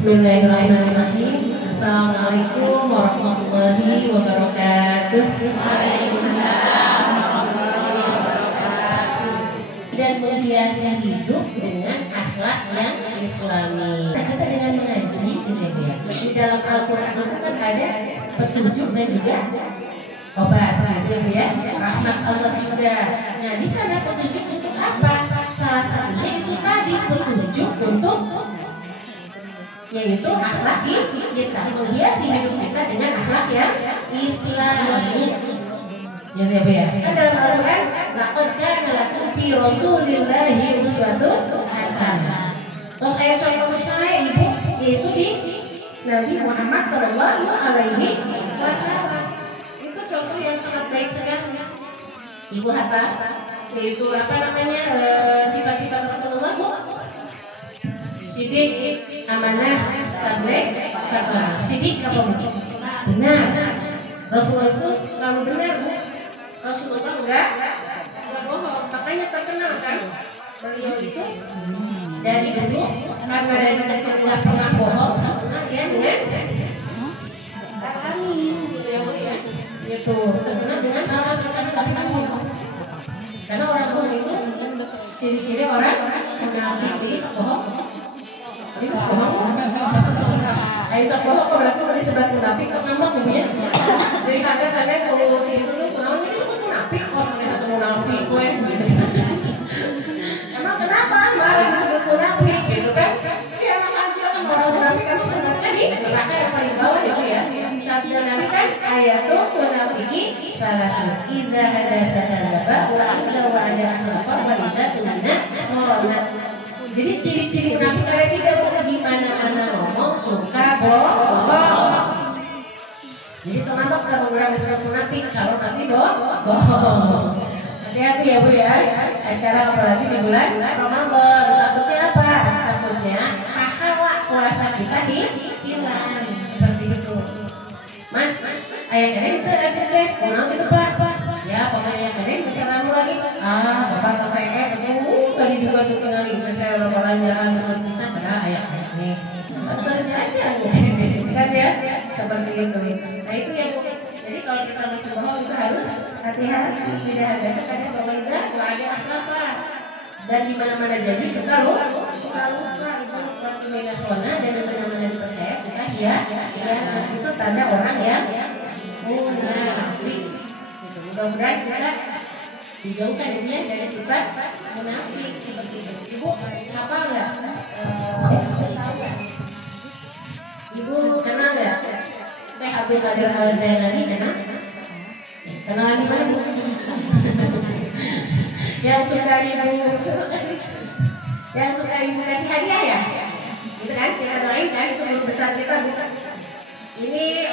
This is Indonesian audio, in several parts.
Bismillahirrahmanirrahim. Assalamualaikum warahmatullahi wabarakatuh. Waalaikumsalam warahmatullahi wabarakatuh. Dan menghiasi hidup dengan akhlak yang islami. Kita dengan mengaji, ya. Di dalam Al-Quran itu kan ada petunjuk dan juga obat, gitu ya. Rahmat Allah juga. Nah, di sana petunjuk untuk apa? Salah satunya itu tadi petunjuk untuk yaitu akhlak kita, menghiasi hidup kita dengan akhlak yang islami. Ya, ya. Kan dalam Al-Quran, laqad kana lakum fi Rasulillahi uswatun hasanah. Terus ayat contoh saya ibu yaitu di Nabi Muhammad Shallallahu Alaihi Wasallam. Itu contoh yang sangat baik sekali. Ibu apa? Yaitu apa namanya sifat-sifat Rasulullah bu? Sidik, amanah, tabligh, apa? Sidik apa bu? Benar. Rasulullah itu selalu benar bu. Rasulullah enggak bohong. Makanya terkenal kan beliau itu dari dulu karena dari kecil nggak pernah bohong, karena dia dengan amin gitu ya bu ya. Itu terkenal dengan hal perkara nggak bohong. Karena orang bohong itu ciri-ciri orang munafik, bisa bohong. Aisyah bohong kok berarti udah disebut munafik kok ngambek ibu ya. Jadi kadang-kadang kalau si itu tuh kenapa disebut munafik kok sampai satu munafik gue. Emang kenapa malah disebut munafik gitu kan? Ya anak aja kan orang munafik kan sebenarnya di neraka yang paling bawah itu ya. Sabda Nabi kan ayatul munafiki salah idza hadatsa kadzaba wa idza wa'ada akhlafa wa idza tumina khana. Jadi ciri-ciri munafik ada tiga bu, di mana-mana ngomong suka bohong. Jadi teman-teman kalau menggunakan istilah munafik kalau pasti bohong. Hati-hati ya bu ya. Acara apalagi di bulan Ramadan. Takutnya apa? Takutnya pahala puasa kita hilang seperti itu. Mas, ayah kalian itu aja deh. Mau gitu pak? Ya pokoknya kalian bisa ramu lagi. Bapak atau saya tadi juga tuh kenalin saya laporan jalan seperti kisah pada ayah-ayahnya. Kerja aja kan ya seperti itu. Nah itu yang jadi kalau kita masih bohong itu harus hati-hati, tidak ada kadang bahwa enggak ada apa-apa dan di mana-mana jadi suka lupa itu waktu megaphone dan di mana-mana dipercaya suka ya itu tanda orang yang munafik. Mudah-mudahan kita dijauhkan ya dari sifat munafik seperti itu. Ibu apa enggak? Ibu kenal enggak? Saya Abdul Qadir Al-Jailani kenal? Kenal lagi mana bu? Yang suka ibu kasih hadiah ya? Itu kan kita doain kan itu guru besar kita bukan? Ini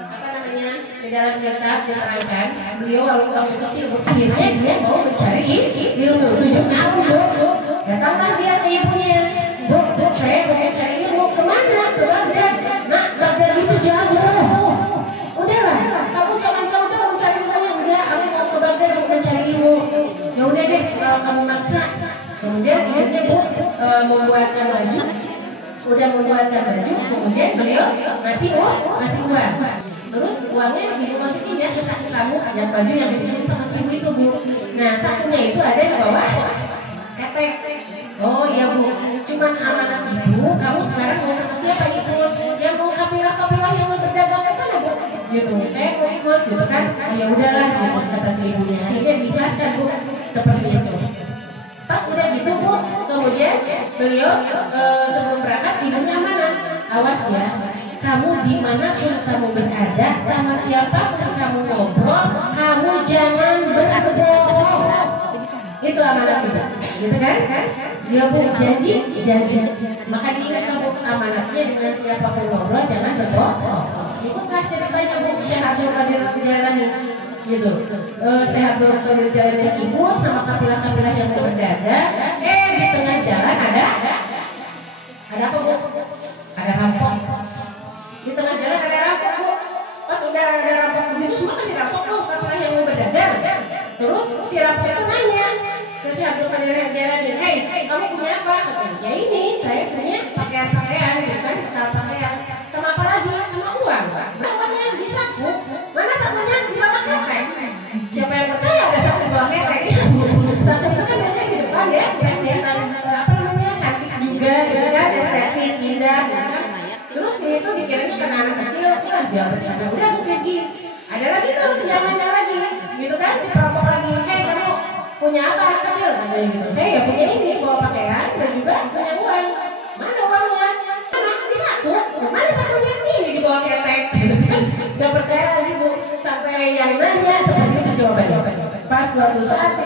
apa namanya di dalam kisah diterangkan beliau waktu kecil berpikirnya dia mau mencari ilmu tujuh tahun bu. Datanglah dia ke ibunya, bu saya mau mencari ilmu kemana? Ke Baghdad. Nak Baghdad itu jauh. Udahlah, kamu jangan jauh-jauh mencari ilmunya. Enggak, aku mau ke Baghdad untuk mencari ilmu. Ya udah deh kalau kamu maksa. Kemudian ibunya bu membuatkan baju. Udah membuatkan baju, kemudian beliau ngasih uang. Terus uangnya ibu masukin ya ke saku kamu, ajak baju yang dibikin sama si ibu itu bu. Nah sakunya itu ada di bawah ketek. Oh iya bu, cuman amanah ibu, kamu sekarang mau sama siapa ikut? Yang mau kapilah yang mau berdagang ke sana bu? Gitu, saya mau ikut gitu kan? Ya udahlah, gitu, kata si ibunya. Akhirnya diikhlaskan bu, seperti itu. Pas udah gitu bu, kemudian beliau sebelum berangkat ibunya mana? Awas ya, kamu dimanapun kamu berada, sama siapa kamu ngobrol, kamu jangan berbohong. Itu amanah kita, gitu kan? Dia bu janji. Maka diingat kamu amanatnya dengan siapapun ngobrol, jangan berbohong. Ikutlah ceritanya bu, Syekh Abdul Qadir Al-Jailani. Gitu. Saya Abdul jalan ibu sama kapilah-kapilah yang berdagang. Di tengah jalan ada apa bu? Ada rampok. Di tengah jalan ada rampok bu. Pas udah ada rampok begitu semua kan dirampok tuh kapilah yang mau berdagang. Terus si rampok itu nanya ke si Abdul Qadir Al-Jailani, kamu punya apa? Ya ini saya punya pakaian-pakaian. sudah, ya kan? Terus itu dikiranya karena anak kecil, wah dia bercanda, udah aku pergi. Ada lagi tuh zamannya lagi, gitu kan? Si perampok lagi, kamu punya apa anak kecil? Katanya gitu. Saya ya punya ini, bawa pakaian dan juga punya uang. Mana uangnya? Mana di saku? Mana sakunya ini di bawah ketek? Gitu kan? Gak percaya lagi bu, sampai yang nanya seperti itu jawabannya. Pas suatu saat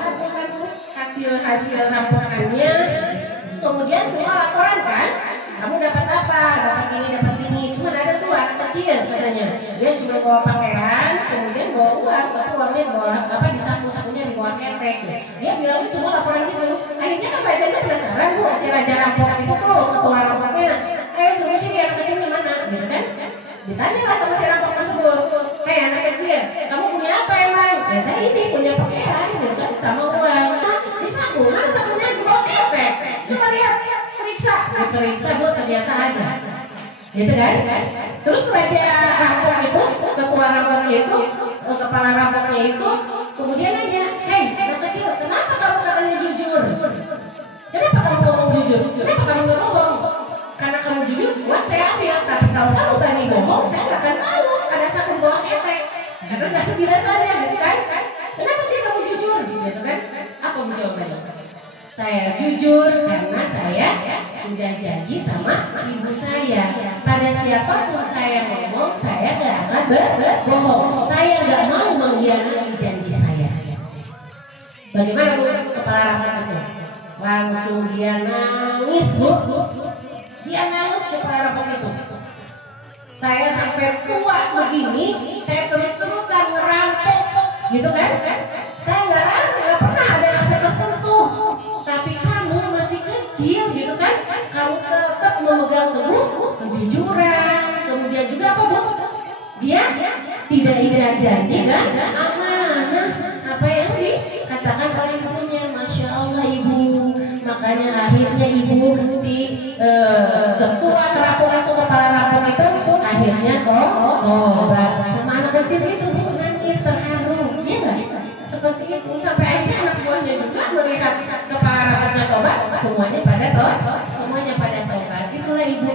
hasil rampokannya, kemudian semua laporan kan? Kamu dapat apa? Dapat ini. Cuma ada tuh anak kecil katanya. Dia cuma bawa pakaian, kemudian bawa uang, tapi uangnya bawa apa di saku-sakunya di bawah ketek. Dia bilang semua laporan itu. Akhirnya kan rajanya penasaran, bu, si raja rampokan itu tuh ketua rampoknya. Ayo suruh sini anak kecil di mana? Gitu kan? Ditanyalah sama si rampok tersebut. Hei anak kecil, kamu punya apa emang? Ya saya ini punya pakaian, gitu kan? Sama uang. Di saku, mana sakunya di bawah ketek? Coba lihat. Diperiksa bu ternyata ada, gitu kan? Terus raja rampok itu, ketua rampoknya itu, kepala rampoknya itu, kemudian nanya, hei anak kecil, kenapa kamu katanya jujur? Kenapa kamu ngomong jujur? Kenapa kamu nggak bohong? Karena kamu jujur, buat saya ambil. Tapi kalau kamu tadi bohong, saya nggak akan tahu ada saku bawah ketek. Karena nggak sebiasanya, gitu kan? Kenapa sih kamu jujur? Gitu kan? Apa jawabannya? Saya jujur karena saya sudah janji sama ibu saya. Pada siapapun saya ngomong, saya gak akan berbohong. Saya gak mau mengkhianati janji saya. Bagaimana bu kepala rampok itu? Langsung dia nangis bu. Dia nangis kepala rampok itu. Saya sampai tua begini, saya terus-terusan ngerampok, gitu kan? Saya nggak pernah ada rasa tersentuh. Tapi kamu masih kecil gitu kan, kamu tetap memegang teguh kejujuran, kemudian juga apa bu? Dia tidak ingkar janji kan, amanah. Apa yang dikatakan oleh ibunya, masya Allah ibu. Makanya akhirnya ibu si ketua rampok itu, kepala rampok itu akhirnya sama anak kecil itu bu nangis terharu, ya nggak? Seperti itu sampai akhirnya anak buahnya juga melihat kepala rampoknya tobat, semuanya pada tobat. Itulah ibu,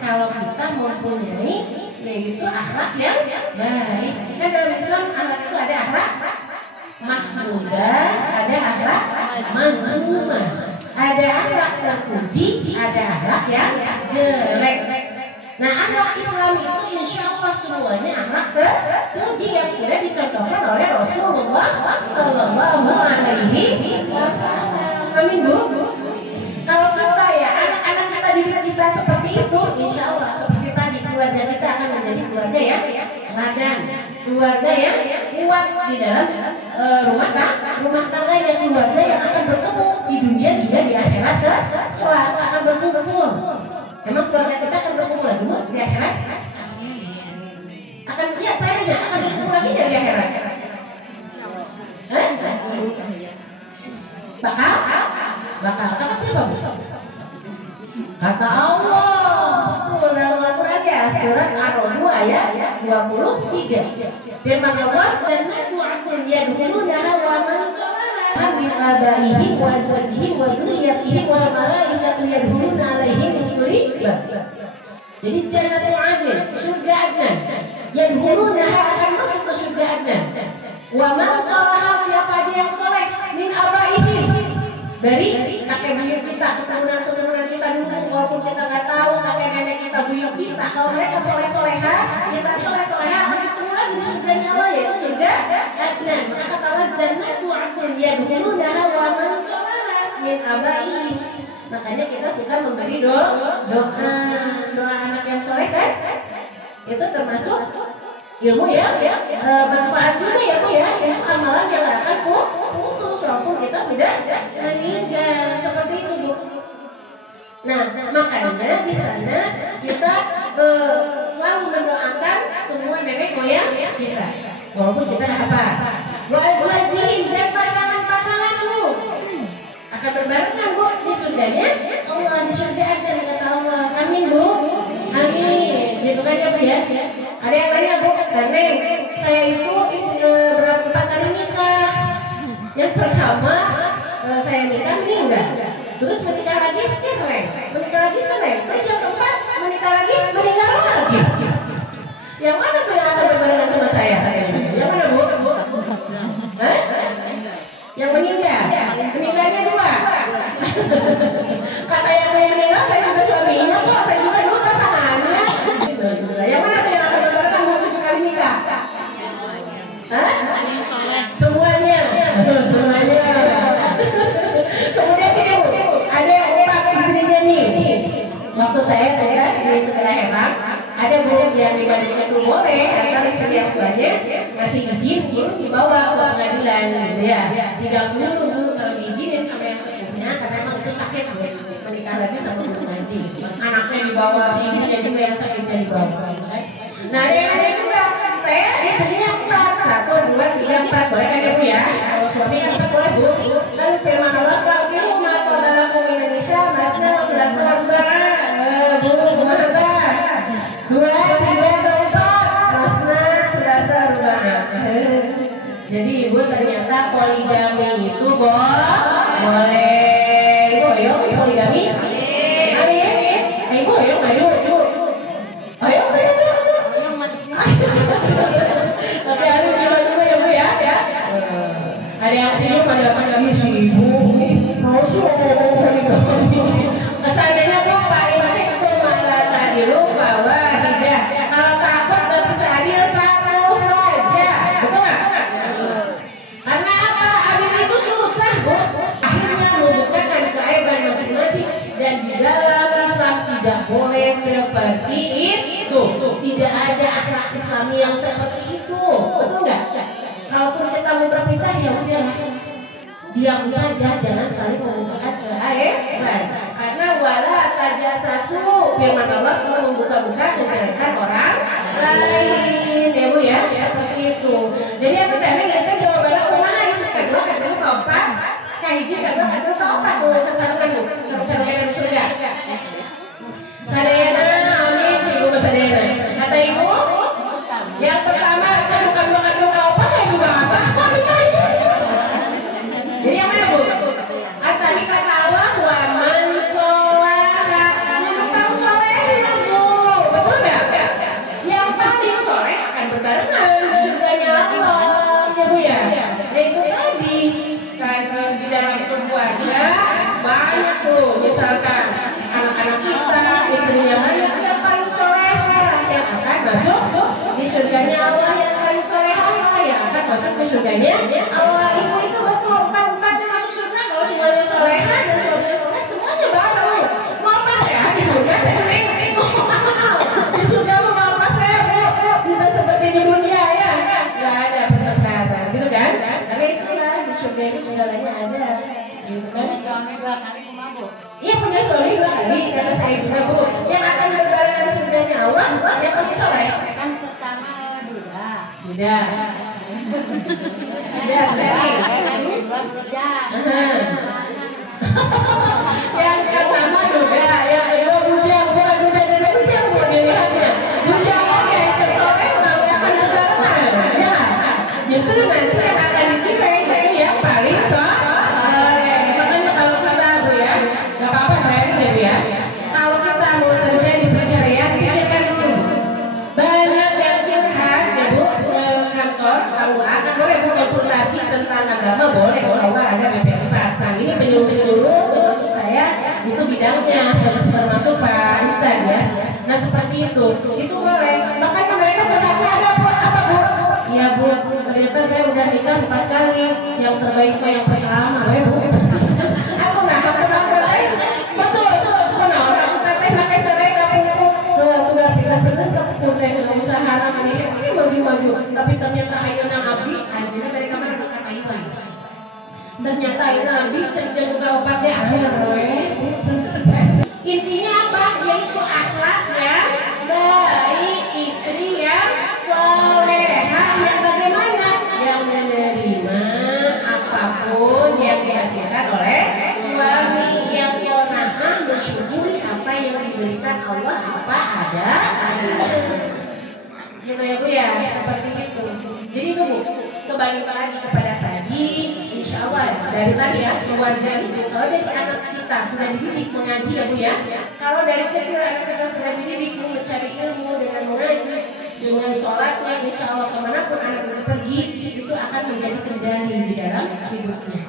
kalau kita mempunyai yaitu akhlak yang baik. Kan dalam Islam akhlak itu ada akhlak mahmudah, ada akhlak mazmumah, ada akhlak terpuji, ada akhlak yang jelek. Nah akhlak Islam itu insya Allah semuanya akhlak terpuji yang sudah dicontohkan oleh Rasulullah Sallallahu Alaihi Wasallam. Amin bu. Kalau kita ya anak-anak kita dididik kita seperti itu, insya Allah seperti tadi keluarga kita akan menjadi keluarga yang teladan, keluarga yang kuat di dalam rumah tangga, yang keluarga yang akan bertemu di dunia juga di akhirat kelak akan berkumpul. Emang keluarga kita akan berkumpul lagi bu di akhirat? Akan ya saya akan berkumpul lagi di akhirat. Bakal kata siapa bu? Kata Allah. Betul dalam Al-Quran ya, surat Ar-Rum ayat 23. Firman Allah, dan nad'u yadkhulunaha wa man salaha min abaihim wa azwajihim wa dzurriyyatihim wal malaikatu yadkhuluna alaihim min kulli bab. Jadi jannatul adn, surga Adnan. Yadkhulunaha akan masuk ke surga Adnan. Wa man salaha, siapa aja yang soleh, min abaihim, dari kakek buyut kita, keturunan kita dulu, walaupun kita nggak tahu kakek nenek kita, buyut kita, kalau mereka soleh-soleha, kita soleh-soleha, ketemu lagi di surganya Allah, yaitu surga Adnan. Maka kata Allah, jannatu adn yadkhulunaha wa man salaha min abaihim. Makanya kita suka memberi doa anak yang soleh kan? Itu termasuk ilmu ya, manfaat juga ya bu ya, itu amalan yang gak akan putus walaupun kita sudah meninggal, seperti itu bu. Nah makanya di sana kita selalu mendoakan semua nenek moyang kita, walaupun kita apa, wajib dan pasanganmu akan berbarengan bu di surganya Allah, di surga ada kata Allah. Amin bu, amin. Gitu kan ya bu ya. Ada yang lainnya bu, karena saya itu berapa kali nikah. Yang pertama saya nikah meninggal, terus menikah lagi cerai, terus yang keempat tugas di segala heran. Ada bu yang dibandingkan itu boleh, asal istri yang tuanya ngasih izin guru dibawa ke pengadilan, gitu ya. Sidang dulu kalau diizinin sama yang sepupunya, karena emang itu sakit bu. Menikah lagi sama guru ngaji. Anaknya dibawa, si ibunya juga yang sakitnya dibawa. Nah ada juga, saya istrinya 4, 1, 2, 3, 4, boleh kan ya bu ya? Kalau suami yang 4 boleh bu. Lalu firman Allah, kalau di rumah atau dalam Indonesia, masnya sudah sabar. Bu, sabar. 2, 3, 4, masnya sudah sabar. Jadi ibu ternyata poligami itu boleh. Ibu ayo poligami? Ayo, ibu ayo maju. Ayo maju. Tapi harus gimana juga ya bu ya? Ada yang sini pada ibu mau kesannya bu Pak Iman itu malah tadi lupa wahidah. Kalau takut gak bisa adil satu saja, betul nggak? Karena apa? Adil itu susah bu. Akhirnya membukakan keaiban masing-masing dan di dalam Islam tidak boleh seperti itu. Tidak ada akhlak Islami yang seperti itu, betul nggak? Kalaupun kita mau berpisah ya udahlah, diam saja, jangan saling membukakan keaiban. Karena wala tajasasu, firman Allah kalau membuka-buka kejelekan orang lain, ya bu ya, seperti itu. Jadi apa tadi kita jawabannya kumaha kedua kadang sopan, kahiji kedua kadang sopan, kalau sesarukan bu, seru-serunya di surga. Sadayana, amin, ibu sadayana. Kata ibu, yang pertama bukan apa saya juga masak. Jadi yang mana bu? Tadi kata Allah wa man sholaha, yang tahu soleh bu, betul nggak? Yang paling soleh akan berbarengan surganya Allah, ya bu ya. Nah itu tadi kaji di dalam keluarga banyak tuh, misalkan anak-anak kita, istrinya banyak yang paling soleh yang akan masuk di surganya Allah, yang paling soleh yang akan masuk di surganya Allah. Ibu itu betul, empat-empatnya masuk surga kalau semuanya soleha dan suaminya soleh, semuanya baru mau pas ya di surga. Di surga mau pas ya bu, tidak seperti di dunia ya, nggak ada pertengkaran gitu kan? Karena itulah di surga ini segalanya ada. Bukan suami 2 kali bu? Iya punya suami 2 kali, kata saya juga bu. Yang akan berbarengan di surganya Allah, yang paling soleh. Kan pertama Buddha. Yang pertama Buddha, yang kedua bujang, bukan Buddha dan bujang bu dilihatnya. Bujang yang kesoleh udah akan berbarengan, ya kan? Justru nanti yang akan dinilai ini yang paling soleh. Makanya kalau kita bu ya, nggak apa-apa saya ini bu ya. Kalau kita mau terjadi perceraian, kita kan banyak yang curhat ya bu ke kantor KUA, kan boleh bu konsultasi tentang agama, boleh KUA ada BP4. Nah ini penyuluh termasuk saya itu bidangnya, termasuk Pak Ustadz ya. Nah seperti itu boleh. Makanya mereka curhatnya ada bu apa bu? Iya bu, ternyata saya udah nikah 4 kali, yang terbaik mah yang pertama ya bu. Aku nggak pernah lain, betul kenal. Aku teteh pakai cerai kamu udah kita seneng udah usaha namanya sih maju-maju, tapi ternyata ayeuna abdi anjina dari kamar dekat Taiwan. Ternyata ayeuna abdi cek juga obat deh intinya apa? Yaitu akhlak yang baik, istri yang soleha, yang bagaimana? Yang menerima apapun yang dihasilkan oleh suami, yang qanaah bersyukuri apa yang diberikan Allah apa ada. Gitu ya bu ya, seperti itu. Jadi itu bu, kembali lagi kepada tadi, insya Allah dari tadi ya, keluarga itu kalau dari anak kita sudah dididik mengaji ya bu ya. Kalau dari kecil anak kita sudah dididik mencari ilmu dengan mengaji, dengan sholatnya, insya Allah kemanapun anak kita pergi itu akan menjadi kendali di dalam hidupnya.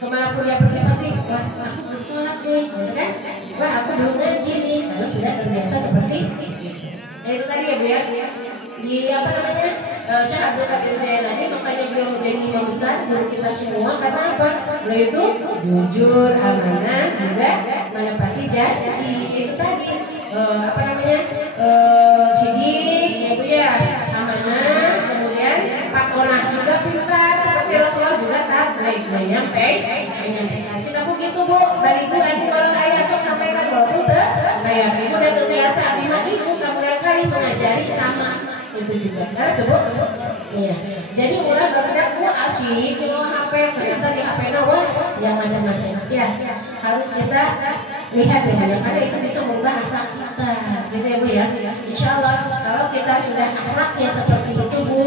Kemanapun dia pergi pasti, wah aku belum sholat nih, gitu kan? Wah aku belum ngaji nih, kalau sudah terbiasa seperti itu. Nah itu tadi ya bu ya. Di apa namanya Syekh Abdul Qadir Jailani, makanya beliau menjadi imam besar guru kita semua karena apa? Beliau itu jujur, amanah, juga menepati janji. Itu tadi apa namanya sidik, yaitu ya amanah, kemudian pakonah juga pintar, seperti Rasulullah juga taklid, nyampe. Kita begitu bu, dari Bu nanti kalau ayah sok sampaikan walaupun kayak ibu dan terbiasa lima ibu kemudian kali mengajari sama itu juga, karena bu, iya. Jadi ulah berdak bu asyik nyawa HP, ternyata di HP wah yang macam-macam. Ya harus kita lihat dengan karena itu bisa merubah akhlak kita, gitu ya bu ya. Insya Allah kalau kita sudah akhlaknya seperti itu bu,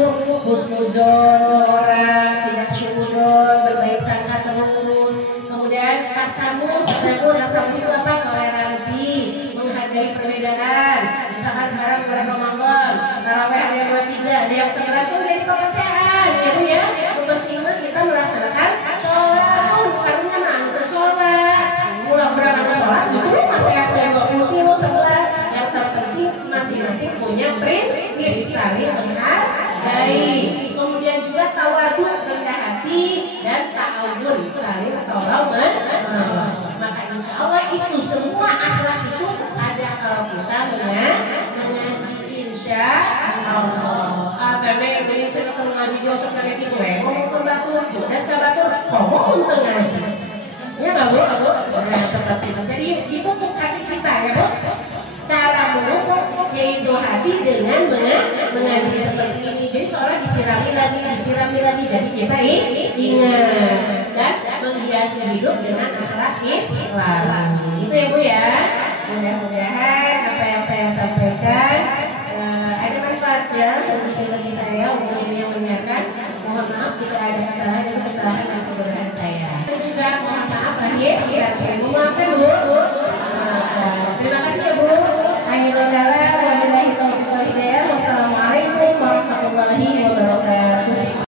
husnuzon orang, tidak syukur, berbaik sangka terus, kemudian tasamuh itu apa? Toleransi, menghargai perbedaan. Misalkan sekarang bulan Ramadan, tarawih ada yang 23, ada yang 11 tuh jadi pekerjaan, ya bu ya. Penting kita melaksanakan sholat, bukannya mantu sholat, mula-mula sholat, justru masih ada yang 20 kilo sebelah. Yang terpenting masing-masing punya prinsip saling menghargai. Kemudian juga tawadu, rendah hati, dan ta'awun, saling tolong menolong. Maka insya Allah itu semua akhlak itu ada kalau kita mengaji insya Allah. Karena yang ingin cerita mengaji Joseph dari gue ngomong ke batur, dan ke batur ngomong untuk ngaji. Ya nggak bu? Nah seperti itu. Jadi dipupuk hati kita ya bu. Cara memupuk yaitu hati dengan mengaji seperti ini. Jadi seolah disirami lagi. Jadi kita ingat dan menghiasi hidup dengan akhlak Islam. Itu ya bu ya. Mudah-mudahan apa yang saya sampaikan ada manfaat ya khususnya bagi saya untuk yang mendengarkan. Mohon maaf jika ada kesalahan